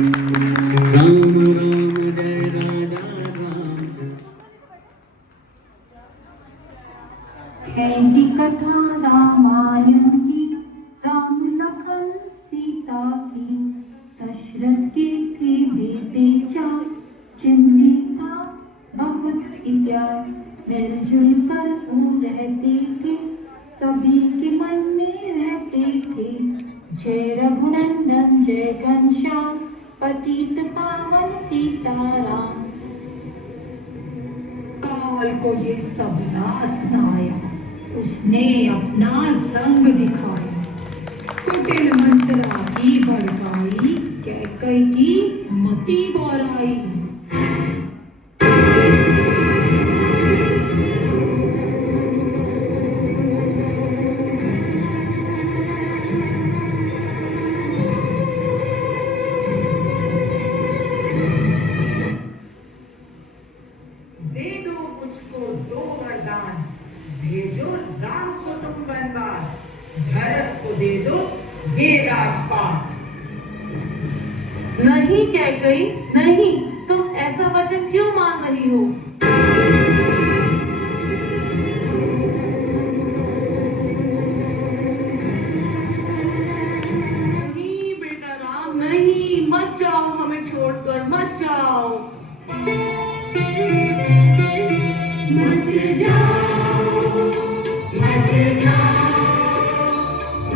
राम राम जय राजा राम। है ही कथा रामायण की, राम लखन सीता की। दशरथ के थे बेटे चार, जिनमें था बहुत ही प्यार। मिलजुल कर वो रहते थे, सभी के मन में रहते थे। जय रघुनंदन जय घनश्याम, पतित पावन सीताराम। काल को ये सब नाश न आया, उसने अपना रंग दिखाया। कुटिल मंत्रा की भड़काई, कैकई की मति बोराई। दे दो मुझको दो वरदान, भेजो राम को तुम वनवास। भरत को दे दो ये राजपाट। नहीं कैकई नहीं, तुम ऐसा वचन क्यों मान रही हो? नहीं बेटा राम नहीं, मत जाओ, हमें छोड़कर मत जाओ। मत जाओ, मत जाओ,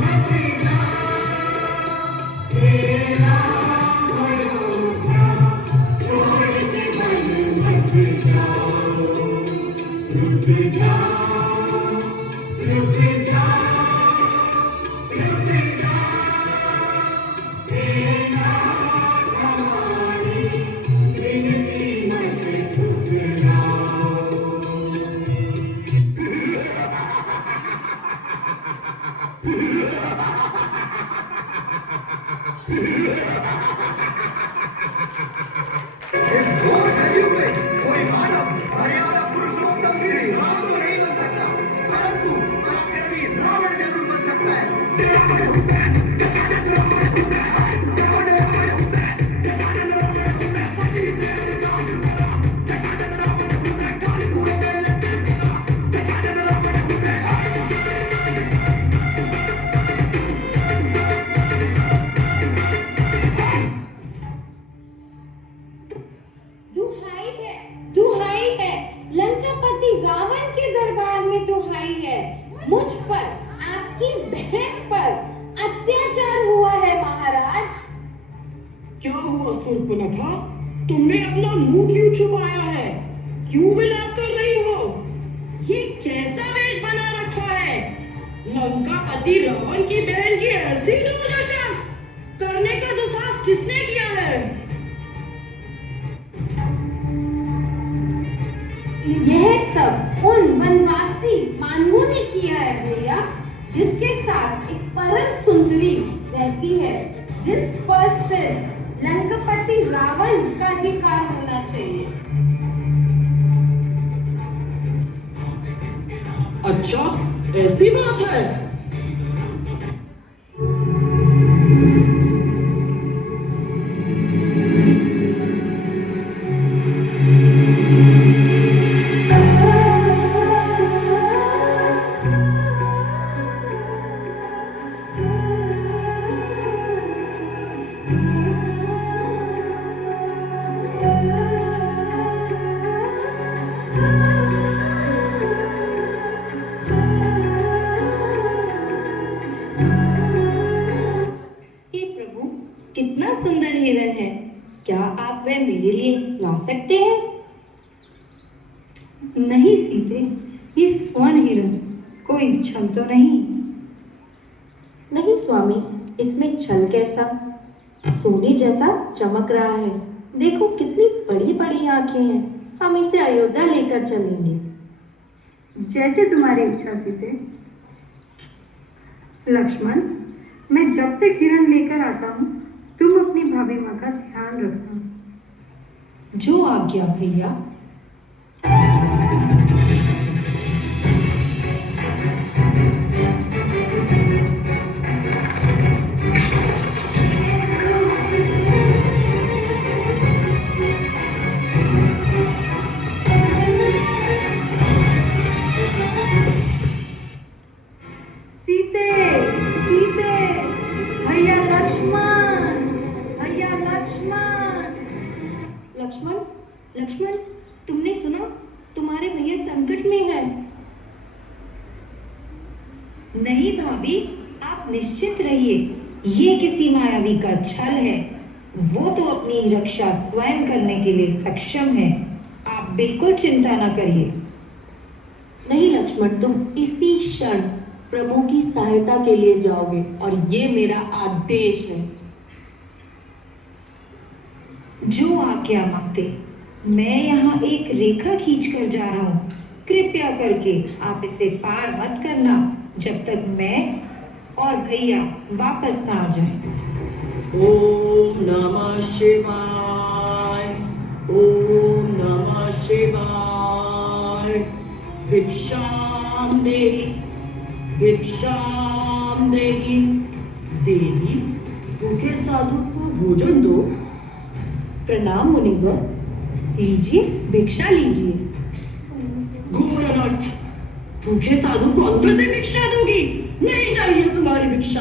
मत जाओ, तेरा भरोसा छोड़ के मन मत जाओ। रुक जाओ, रुक जाओ, रुक जाओ, तेरा हमारी विनती मत ठुकराओ। इस घोर कलयुग में कोई मानव मर्यादा पुरुषोत्तम श्री राम तो नहीं बन सकता, परंतु पराक्रमी रावण जरूर बन सकता है। दुहाई है, दुहाई है, लंकापति रावण के दरबार में दुहाई है। मुझ पर, आपकी बहन पर अत्याचार हुआ है महाराज। क्या हुआ शूर्पणखा, तुमने अपना मुंह क्यों छुपाया है? क्यों विलाप कर रही हो? ये कैसा वेश बना रखा है? लंकापति रावण की बहन की ऐसी दुर्दशा करने का दुस्साहस किसने किया है? यह सब उन वनवासी मानवों ने किया है भैया, जिसके साथ एक परम सुंदरी रहती है, जिस पर सिर्फ लंकापति रावण का अधिकार होना चाहिए। अच्छा, ऐसी बात है। कितना सुंदर हिरण है, क्या आप वह मेरे लिए ला सकते हैं? नहीं सीते, ये स्वर्ण हिरण, कोई छल तो नहीं? नहीं स्वामी, इसमें छल कैसा? सोने जैसा चमक रहा है। देखो कितनी बड़ी बड़ी आंखें हैं। हम इसे अयोध्या लेकर चलेंगे। जैसे तुम्हारी इच्छा सीते। लक्ष्मण, मैं जब तक हिरण लेकर आता हूँ, तुम अपनी भाभी माँ का ध्यान रखना। जो आज्ञा भैया। लक्ष्मण, लक्ष्मण, तुमने सुना? तुम्हारे भैया संकट में है। नहीं भाभी, आप निश्चित रहिए, ये किसी मायावी का छल है। वो तो अपनी रक्षा स्वयं करने के लिए सक्षम है। आप बिल्कुल चिंता न करिए। नहीं लक्ष्मण, तुम इसी क्षण प्रभु की सहायता के लिए जाओगे और ये मेरा आदेश है। जो आज्ञा माते। मैं यहाँ एक रेखा खींच कर जा रहा हूँ। कृपया करके आप इसे पार मत करना जब तक मैं और भैया वापस ना आ जाए। ओम नमः शिवाय, ओम नमः शिवाय। भिक्षाम देहि, भिक्षाम देहि। देवी, भूखे साधु को भोजन दो। प्रणाम मुनिवर, लीजिए, भिक्षा लीजिए। घोर अनर्थ! भूखे साधु को अंदर से भिक्षा दोगी? नहीं चाहिए तुम्हारी भिक्षा।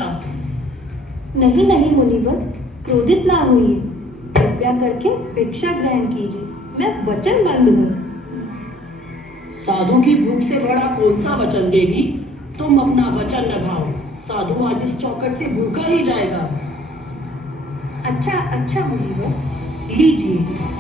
नहीं नहीं मुनिवर, क्रोधित ना होइए, कृपया करके भिक्षा ग्रहण कीजिए, मैं वचनबद्ध हूँ। साधु की भूख से बड़ा कौन सा वचन देगी? तुम अपना वचन निभाओ। साधु आज इस चौखट से भूखा ही जाएगा। अच्छा अच्छा मुनिवर, लीजिए।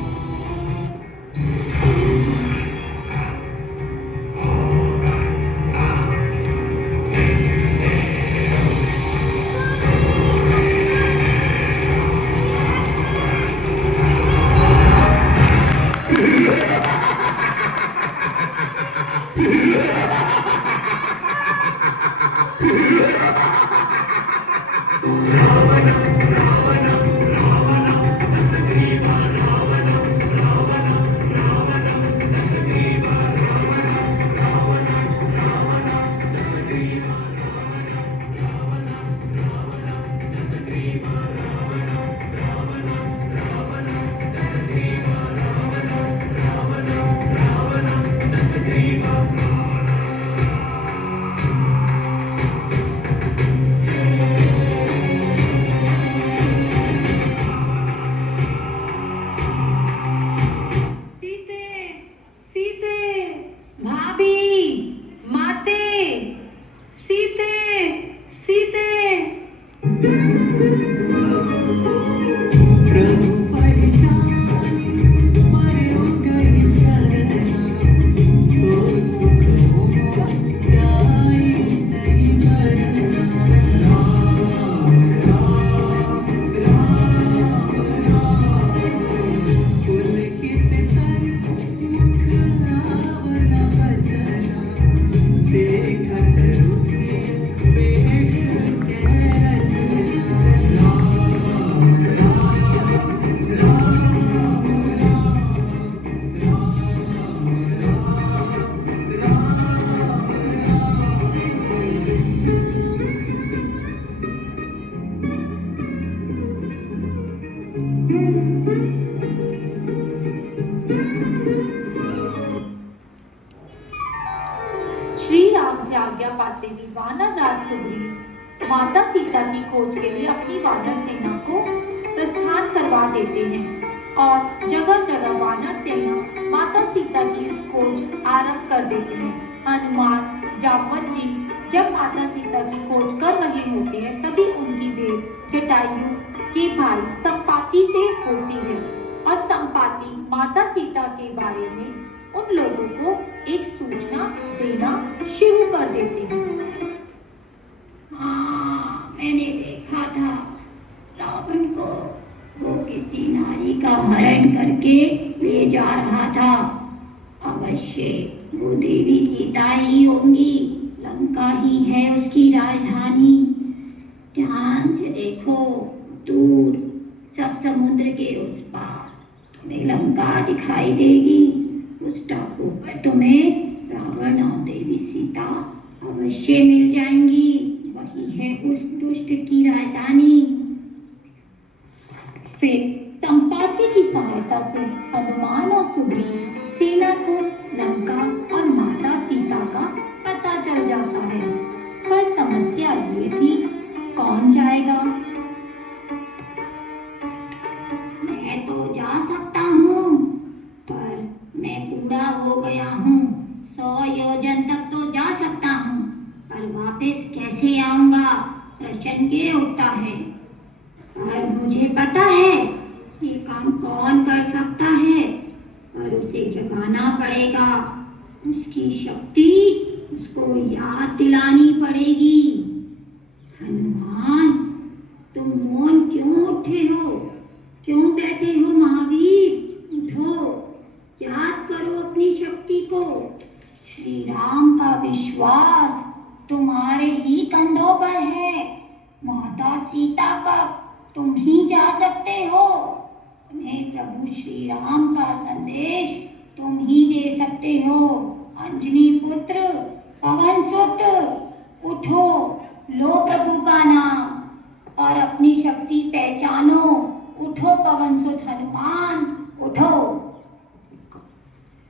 श्री राम से आज्ञा पाते ही वानर राज सुग्रीव माता सीता की खोज के लिए अपनी वानर सेना को प्रस्थान करवा देते हैं और जगह जगह वानर सेना माता सीता की खोज आरंभ कर देते हैं। हनुमान जामवंत जी जब माता सीता की खोज कर रहे होते हैं तभी उनकी भेंट जटायु के भाई संपाति से होती है और संपाति माता सीता के बारे में उन लोगों को एक सूचना देना शुरू कर देते हैं। हाँ, मैंने देखा था रावण को, वो किसी नारी का हरण करके ले जा रहा था। अवश्य वो देवी सीता ही होंगी, लंका ही है उसकी राजधानी। ध्यान से देखो, दूर सब समुद्र के उस पार तुम्हें लंका दिखाई देगी। उस टापू पर तुम्हें रावण और देवी सीता अवश्य मिल जाएंगी। वही है उस दुष्ट की राजधानी। फिर संपाति की सहायता से हनुमान और सुग्रीव सेना को लंका और माता सीता का पता चल जाता है। पर समस्या ये थी, कौन जाएगा? मैं तो जा सकता हूँ, पड़ेगा। उसकी शक्ति उसको याद दिलानी पड़ेगी। हनुमान, तुम मौन क्यों उठे हो? क्यों बैठे हो महावीर? उठो, याद करो अपनी शक्ति को। श्री राम का विश्वास तुम्हारे ही कंधों पर है। माता सीता का तुम ही जा सकते हो। उन्हें प्रभु श्री राम का संदेश तुम ही दे सकते हो। अंजनी पुत्र, पवन सुत, उठो, लो प्रभु का नाम और अपनी शक्ति पहचानो। उठो पवन सुत हनुमान, उठो।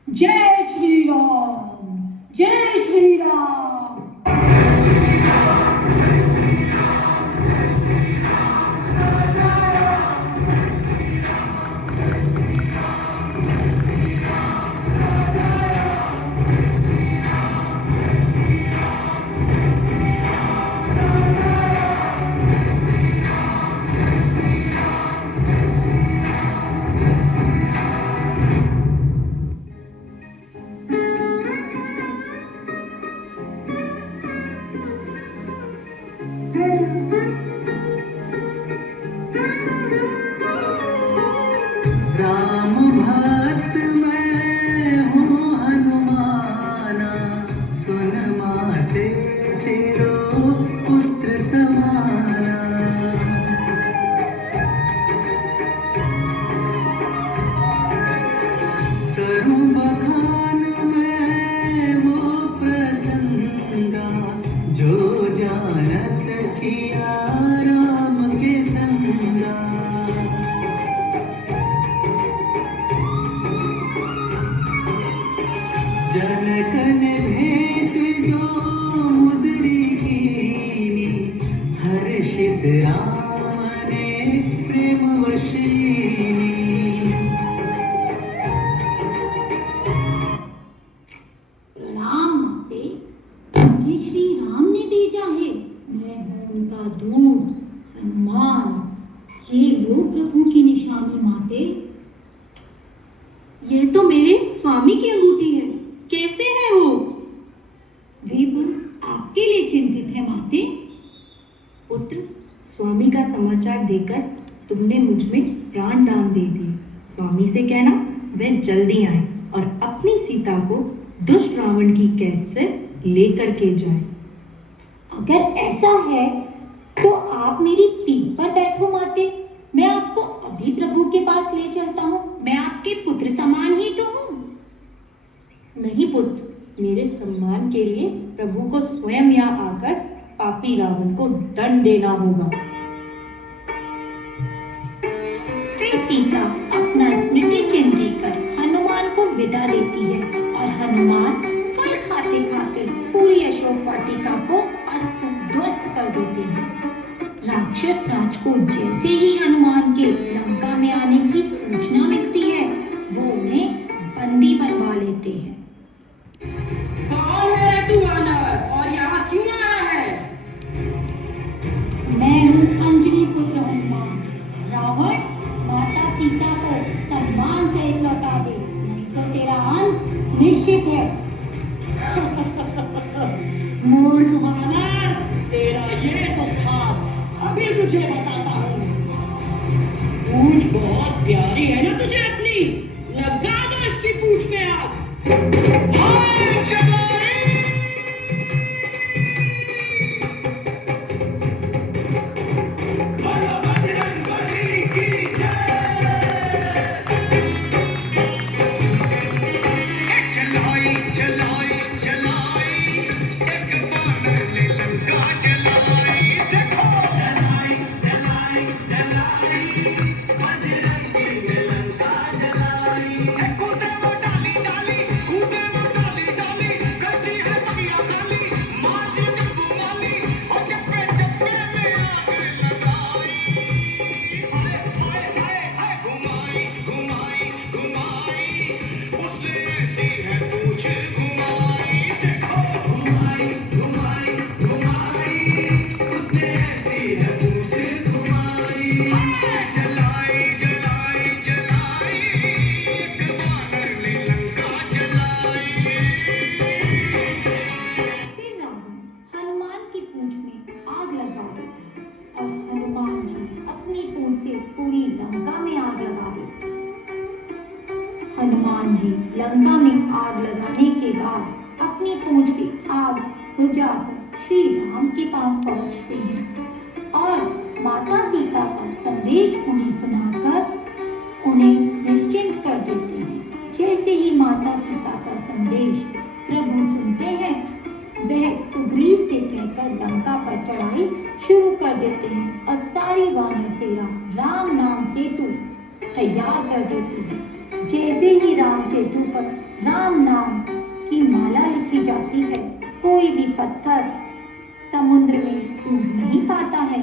जय श्री राम, जय श्री राम। राम भक्त मैं हूँ हनुमाना, सुन माते तेरो पुत्र समाना। करूँ बखान मैं वो प्रसंगा, जो जानत सिया राम के संगा। जनकन भेंट जो मुद्री कीनी, हर्षित राम ने प्रेम वशीनी। प्रणाम माते, मुझे श्री राम ने भेजा है। मैं हूँ उनका दूत हनुमान। ये लो प्रभु की निशानी माते। ये तो मेरे स्वामी की अंगूठी है, कैसे है वो? वे बस आपके लिए चिंतित है माते। पुत्र, स्वामी का समाचार देकर तुमने मुझ में प्राण दान दे दिए। स्वामी से कहना वे जल्दी आए और अपनी सीता को दुष्ट रावण की कैद से लेकर के जाए। अगर ऐसा है तो आप मेरी पीठ पर बैठो माते। मैं आपको अभी प्रभु के पास ले चलता हूँ। मैं आपके पुत्र समान ही तो हूँ। नहीं पुत्र, मेरे सम्मान के लिए प्रभु को स्वयं यहाँ आकर पापी रावण को दंड देना होगा। फिर सीता अपना स्मृति चिन्ह देकर हनुमान को विदा देती है और हनुमान फल खाते खाते पूरी अशोक वाटिका को अस्त ध्वस्त कर देते हैं। राक्षस राज को जैसे ही हनुमान के लंका में आने की सूचना मिलती है, वो उन्हें बंदी बनवा लेते हैं। कौन है तू वानर और यहाँ क्यों आया है? मैं हूँ अंजनी पुत्र हनुमान। रावण माता सीता को सम्मान से लौटा दे, नहीं तो तेरा अंत निश्चित है। मूर्ख वानर, तेरा ये तो खास अभी तुझे बताता हूँ। पूंछ बहुत प्यारी है ना तुझे अपनी? लगा दो इसकी पूंछ में आग। हाय जगाई! बोलो बजरंगबली की जय! चलाई चलाई चलाई, एक बानर ने लंका जलाई। देखो जलाई जलाई जलाई, बजरंगी ने लंका जलाई। कूदे वो डाली डाली, कूदे वो हनुमान जी लंका में आग लगाने के बाद अपनी पूंछ से आग बुझाकर श्री राम के पास पहुंचते हैं और माता सीता का संदेश उन्हें सुनाकर उन्हें निश्चिंत कर देते हैं। जैसे ही माता सीता का संदेश प्रभु सुनते हैं, वह सुग्रीव से कहकर लंका पर चढ़ाई शुरू कर देते हैं और सारी वानर सेना राम नाम सेतु तैयार कर देती है। जैसे ही राम सेतु पर राम नाम की माला लिखी जाती है, कोई भी पत्थर समुद्र में डूब नहीं पाता है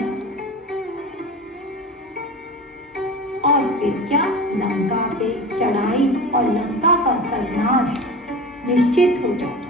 और फिर क्या, लंका पे चढ़ाई और लंका का सर्वनाश निश्चित हो जाता है।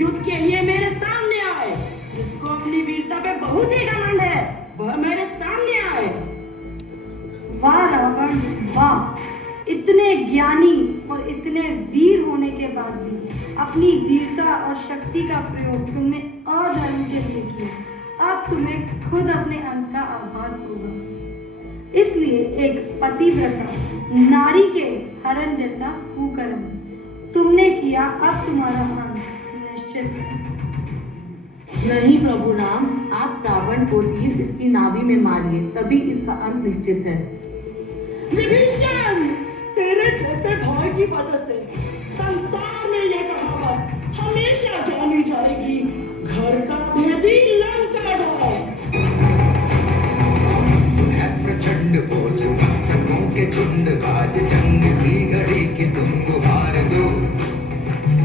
युद्ध के लिए मेरे सामने आए। जिसको अपनी वीरता पे बहुत ही घमंड है, वह मेरे सामने आए। वाह रावण वाह, इतने ज्ञानी और इतने वीर होने के बाद भी अपनी वीरता और शक्ति का प्रयोग तुमने अधर्म के लिए किया। अब तुम्हें खुद अपने अंत का आभास होगा। इसलिए एक पतिव्रता नारी के हरण जैसा कुकर्म तुमने किया, अब तुम्हारा अंत निश्चित है। नहीं प्रभु राम, आप रावण को तीर इसकी नाभि में मारिए, तभी इसका अंत निश्चित है। विभीषण, तेरे जैसे भाई की वजह से संसार में यह कहावत हमेशा जानी जाएगी, घर का भेदी लंका ढाए। प्रचंड बोल मस्तकों के झुंड, आज जंग की घड़ी की तुम गुहार दो।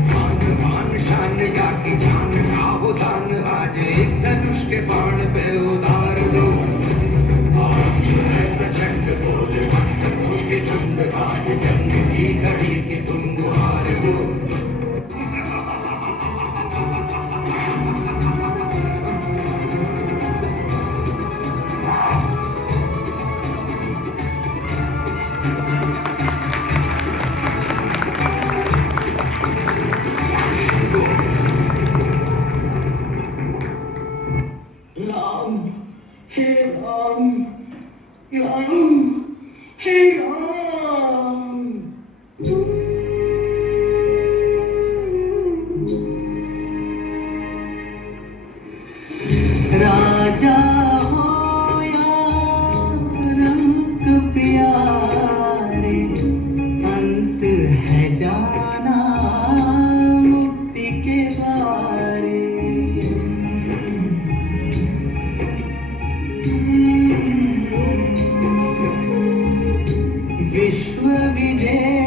मान मान शान या की जान का हो दान, आज एक धनुष के बाण पे उतार दो। आज है प्रचंड बोल मस्तकों के झुंड, आज जंग की घड़ी की तुम गुहार दो। राम, हे राम, राम, हे राम। राजा हो या रंग प्यारे, अंत है जाना मुक्ति के द्वारे। विश्व विजय